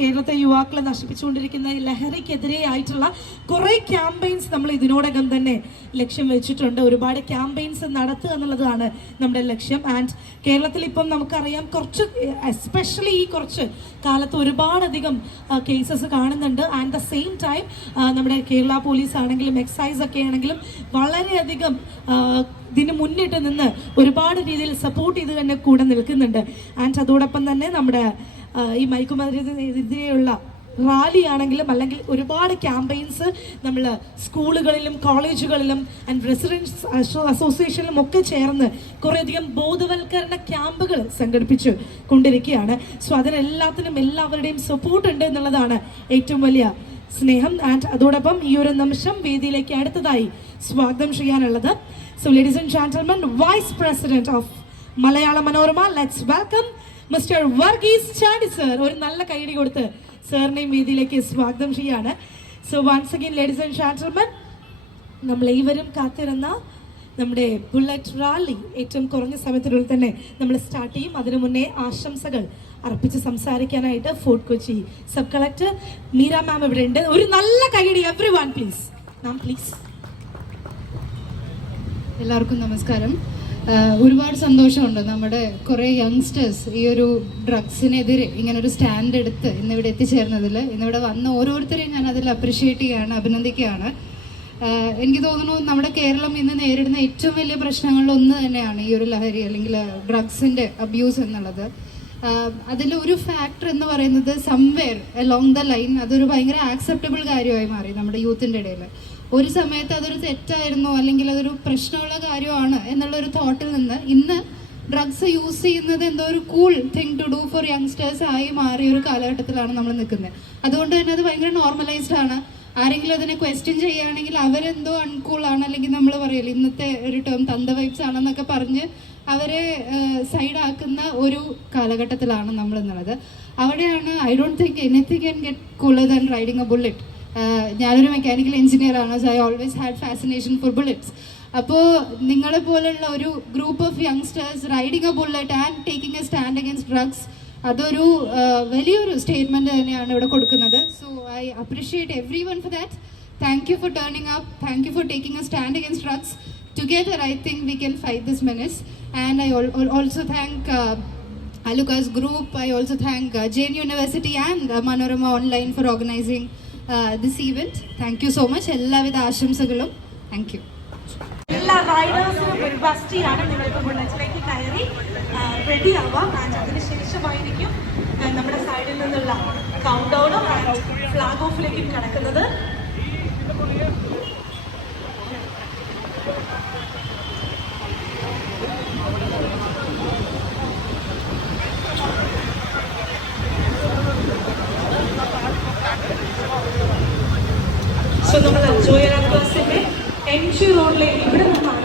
കേരളത്തെ യുവാക്കളെ നശിപ്പിച്ചുകൊണ്ടിരിക്കുന്ന ഈ ലഹരിക്കെതിരെ ആയിട്ടുള്ള കുറേ ക്യാമ്പയിൻസ് നമ്മൾ ഇതിനോടകം തന്നെ ലക്ഷ്യം വെച്ചിട്ടുണ്ട്. ഒരുപാട് ക്യാമ്പയിൻസ് നടത്തുക എന്നുള്ളതാണ് നമ്മുടെ ലക്ഷ്യം. ആൻഡ് കേരളത്തിൽ ഇപ്പം നമുക്കറിയാം കുറച്ച് എസ്പെഷ്യലി ഈ കുറച്ച് കാലത്ത് ഒരുപാടധികം കേസസ് കാണുന്നുണ്ട്. ആൻഡ് ദ സെയിം ടൈം നമ്മുടെ കേരള പോലീസ് ആണെങ്കിലും എക്സൈസ് ഒക്കെ ആണെങ്കിലും വളരെയധികം ഇതിന് മുന്നിട്ട് നിന്ന് ഒരുപാട് രീതിയിൽ സപ്പോർട്ട് ചെയ്ത് തന്നെ കൂടെ നിൽക്കുന്നുണ്ട്. ആൻഡ് അതോടൊപ്പം തന്നെ നമ്മുടെ ഈ മയക്കുമരുന്നിനെതിരെയുള്ള റാലി ആണെങ്കിലും അല്ലെങ്കിൽ ഒരുപാട് ക്യാമ്പയിൻസ് നമ്മൾ സ്കൂളുകളിലും കോളേജുകളിലും ആൻഡ് റെസിഡൻസ് അസോസിയേഷനിലും ഒക്കെ ചേർന്ന് കുറേയധികം ബോധവൽക്കരണ ക്യാമ്പുകൾ സംഘടിപ്പിച്ചു കൊണ്ടിരിക്കുകയാണ്. സോ അതിനെല്ലാത്തിനും എല്ലാവരുടെയും സപ്പോർട്ട് ഉണ്ട് എന്നുള്ളതാണ് ഏറ്റവും വലിയ സ്നേഹം. ആൻഡ് അതോടൊപ്പം ഈ ഒരു നിമിഷം വേദിയിലേക്ക് അടുത്തതായി സ്വാഗതം ചെയ്യാനുള്ളത്. So ladies and gentlemen vice president of Malayala Manorama let's welcome mister Varghese Chandy sir ഒരു നല്ല കൈയടി കൊടുത്ത് സാറിനെയും വീതിയിലേക്ക് സ്വാഗതം ചെയ്യാണ്. So once again ladies and gentlemen നമ്മൾ ഏവരും കാത്തിരുന്ന നമ്മുടെ ബുള്ളറ്റ് റാലി ഏറ്റവും കുറഞ്ഞ സമയത്തിനുള്ളിൽ തന്നെ നമ്മൾ സ്റ്റാർട്ട് ചെയ്യും. അതിനു മുന്നേ ആശംസകൾ അർപ്പിച്ച് സംസാരിക്കാനായിട്ട് Fort Kochi sub collector Meera ma'am ഇവിടെ ഉണ്ട്. ഒരു നല്ല കൈയടി everyone please ma'am please എല്ലാവർക്കും നമസ്കാരം. ഒരുപാട് സന്തോഷമുണ്ട്. നമ്മുടെ കുറേ യങ്സ്റ്റേഴ്സ് ഈ ഒരു ഡ്രഗ്സിനെതിരെ ഇങ്ങനെ ഒരു സ്റ്റാൻഡ് എടുത്ത് ഇന്നിവിടെ എത്തിച്ചേർന്നതിൽ ഇന്നിവിടെ വന്ന ഓരോരുത്തരെയും ഞാൻ അതിൽ അപ്രീഷിയേറ്റ് ചെയ്യാണ് അഭിനന്ദിക്കുകയാണ്. എനിക്ക് തോന്നുന്നു നമ്മുടെ കേരളം ഇന്ന് നേരിടുന്ന ഏറ്റവും വലിയ പ്രശ്നങ്ങളിൽ ഒന്ന് തന്നെയാണ് ഈ ഒരു ലഹരി അല്ലെങ്കിൽ ഡ്രഗ്സിന്റെ അബ്യൂസ് എന്നുള്ളത്. അതിന്റെ ഒരു ഫാക്ടർ എന്ന് പറയുന്നത് സംവെയർ അലോങ് ദ ലൈൻ അതൊരു ഭയങ്കര ആക്സെപ്റ്റബിൾ കാര്യമായി മാറി നമ്മുടെ യൂത്തിന്റെ ഇടയിൽ ഒരു സമയത്ത് അതൊരു തെറ്റായിരുന്നു? അല്ലെങ്കിൽ അതൊരു പ്രശ്നമുള്ള കാര്യമാണ് എന്നുള്ള ഒരു തോട്ടിൽ നിന്ന് ഇന്ന് ഡ്രഗ്സ് യൂസ് ചെയ്യുന്നത് എന്തോ ഒരു cool thing to do for youngsters ആയി മാറിയ ഒരു കാലഘട്ടത്തിലാണ് നമ്മൾ നിൽക്കുന്നത്. അതുകൊണ്ട് തന്നെ അത് ഭയങ്കര നോർമലൈസ്ഡ് ആണ്. ആരെങ്കിലും അതിനെ ക്വസ്റ്റ്യൻ ചെയ്യുകയാണെങ്കിൽ അവരെന്തോ അൺകൂൾ ആണ് അല്ലെങ്കിൽ നമ്മൾ പറയില്ല ഇന്നത്തെ ഒരു ടേം തന്ത വൈബ്സ് ആണെന്നൊക്കെ പറഞ്ഞ് അവരെ സൈഡ് ആക്കുന്ന ഒരു കാലഘട്ടത്തിലാണ് നമ്മൾ എന്നുള്ളത് അവിടെയാണ് I don't think anything can get cooler than riding a bullet ഞാനൊരു മെക്കാനിക്കൽ എഞ്ചിനീയറാണ് so I always had fascination for bullets അപ്പോൾ നിങ്ങളെ പോലുള്ള ഒരു group of youngsters riding a bullet and taking a stand against drugs അതൊരു വലിയൊരു statement തന്നെയാണ് ഇവിടെ കൊടുക്കുന്നത്. So I appreciate everyone for that thank you for turning up thank you for taking a stand against drugs together I think we can fight this menace and I also thank Aluka's group. I also thank uh, university University and uh, Manorama Online for organizing uh, event thank you so much എല്ലാവിധ ആശംസകളും. Thank you എല്ലാ റൈഡേഴ്സിനും ഒരു ബസ്റ്റിയാണ് നിങ്ങൾക്ക് ബുള്ളറ്റിലേക്ക് കയറി ready ആവാം. And അതിനുശേഷമായിരിക്കും നമ്മുടെ സൈഡിൽ നിന്നുള്ള കൗണ്ട് ഡൗണും ഫ്ലാഗ് ഓഫിലേക്കും കിടക്കുന്നത്. സോ നമ്മൾ ജോയ് ക്ലാസ്സിന്റെ എം ജി റോഡിലേക്ക് ഇവിടെ നിന്നാണ്